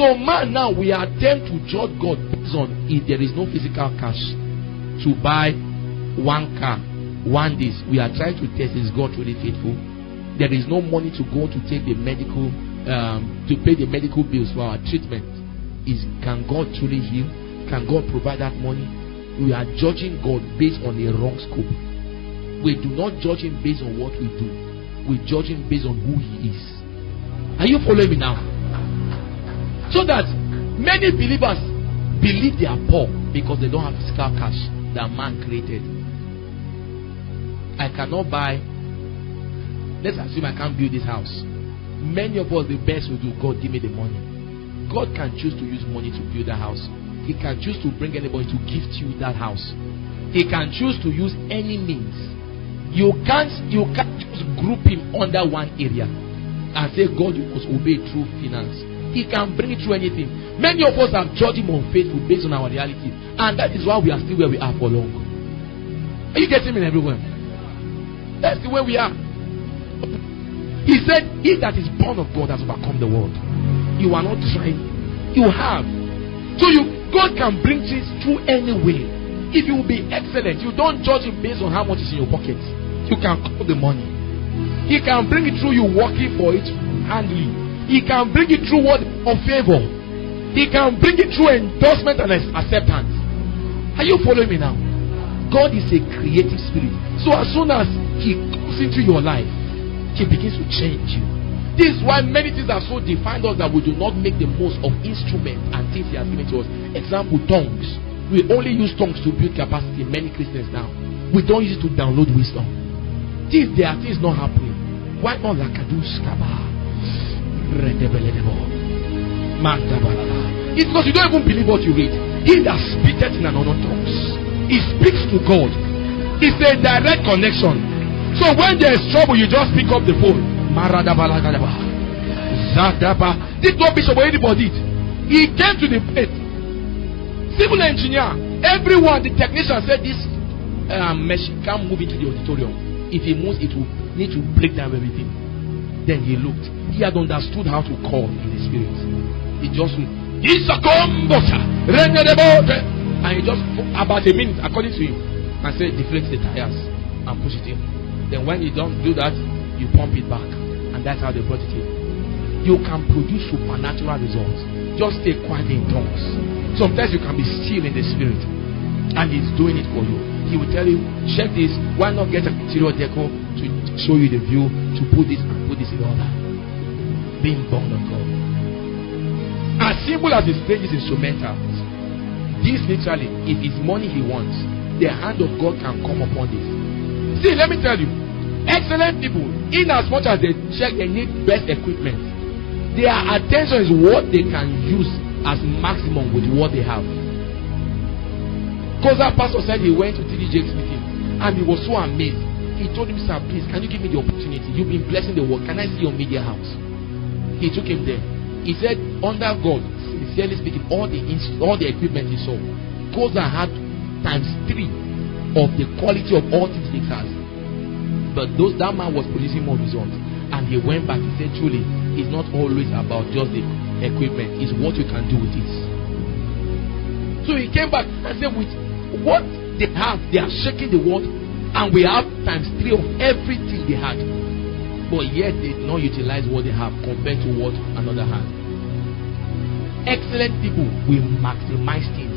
So man, now we attempt to judge God based on if there is no physical cash to buy one car, one this. We are trying to test, is God really faithful? There is no money to go to take the medical, to pay the medical bills for our treatment. Can God truly heal? Can God provide that money? We are judging God based on a wrong scope. We do not judge him based on what we do. We judge him based on who he is. Are you following me now? So that many believers believe they are poor because they don't have physical cash that man created. I cannot buy. Let's assume I can't build this house. Many of us, the best we do, God give me the money. God can choose to use money to build a house. He can choose to bring anybody to gift you that house. He can choose to use any means. You can't just group him under one area and say God, you must obey through finance. He can bring it through anything. Many of us have judged him unfaithful based on our reality, and that is why we are still where we are for long. Are you getting me everywhere? That's the way we are. He said, he that is born of God has overcome the world. You are not trying. You have. So God can bring things through any way. If you will be excellent, you don't judge him based on how much is in your pocket. You can call the money. He can bring it through you working for it handily. He can bring it through what of favor. He can bring it through endorsement and acceptance. Are you following me now? God is a creative spirit. So as soon as he comes into your life, he begins to change you. This is why many things are so defined us that we do not make the most of instruments and things he has given to us. Example, tongues. We only use tongues to build capacity. Many Christians now, we don't use it to download wisdom. There are things not happening. Why not Lakadus Kaba? It's because you don't even believe what you read. He that speaketh in another tongues, he speaks to God. It's a direct connection. So when there is trouble, you just pick up the phone. This not bishop or anybody. He came to the place. Civil engineer, everyone, the technician said this machine can't move into the auditorium. If he moves, it will need to break down everything. Then he looked. He had understood how to call in the spirit. He just and he just about a minute, according to him, and said deflate the tires and push it in. Then when you don't do that, you pump it back, and that's how they brought it in. You can produce supernatural results. Just stay quiet in tongues. Sometimes you can be still in the spirit, and he's doing it for you. He will tell you, check this. Why not get a interior deco to show you the view, to put this and put this in order? Being born of God. As simple as his plays is instrumentals. This literally, if it's money he wants, the hand of God can come upon this. See, let me tell you, excellent people, in as much as they check they need best equipment, their attention is what they can use as maximum with what they have. Because that pastor said he went to TD Jake's meeting and he was so amazed. He told him, sir, please, can you give me the opportunity? You've been blessing the work. Can I see your media house? He took him there. He said, under God, sincerely speaking, all the equipment he saw goes and had ×3 of the quality of all things he has. But that man was producing more results. And he went back. He said, truly, it's not always about just the equipment. It's what you can do with it. So he came back and said, with what they have, they are shaking the world, and we have ×3 of everything they had. But yet they did not utilize what they have compared to what another has. Excellent people will maximize things.